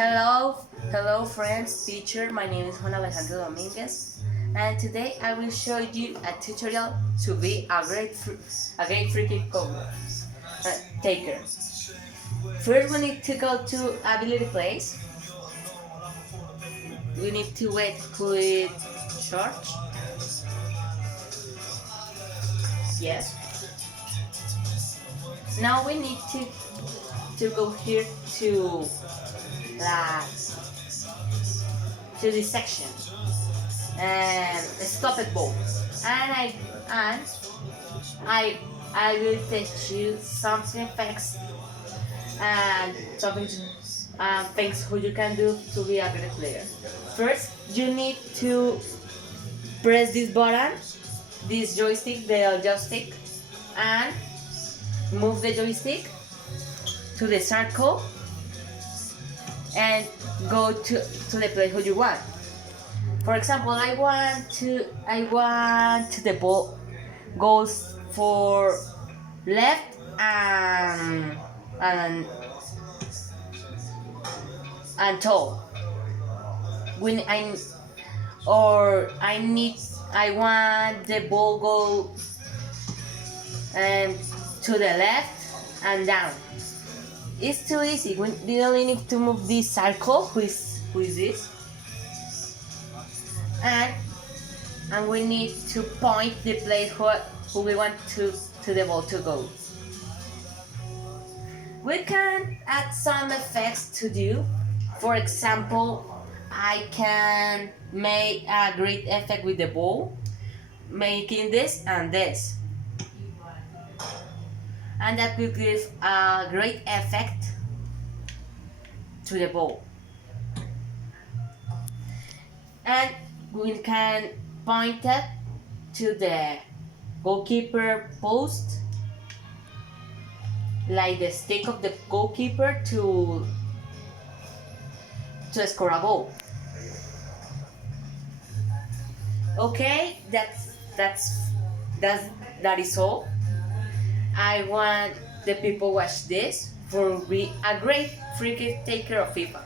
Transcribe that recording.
Hello friends, teacher, my name is Juan Alejandro Domínguez and today I will show you a tutorial to be a great free kick taker. First we need to go to ability place. We need to wait with charge. Yes. Now we need to go here to this section and stop it ball, and I will teach you something facts and something things who you can do to be a great player. First, you need to press this button, this joystick, the joystick, and move the joystick to the circle and go to the place who you want. For example, I want the ball goes for left and tall. When I want the ball go to the left and down. It's too easy. We only need to move this circle, who is this, and we need to point the place who we want to the ball to go. We can add some effects to do. For example, I can make a great effect with the ball, making this and this. And that will give a great effect to the ball. And we can point it to the goalkeeper post, like the stick of the goalkeeper to score a goal. Okay, that is all. I want the people watch this for be a great free kick taker of FIFA.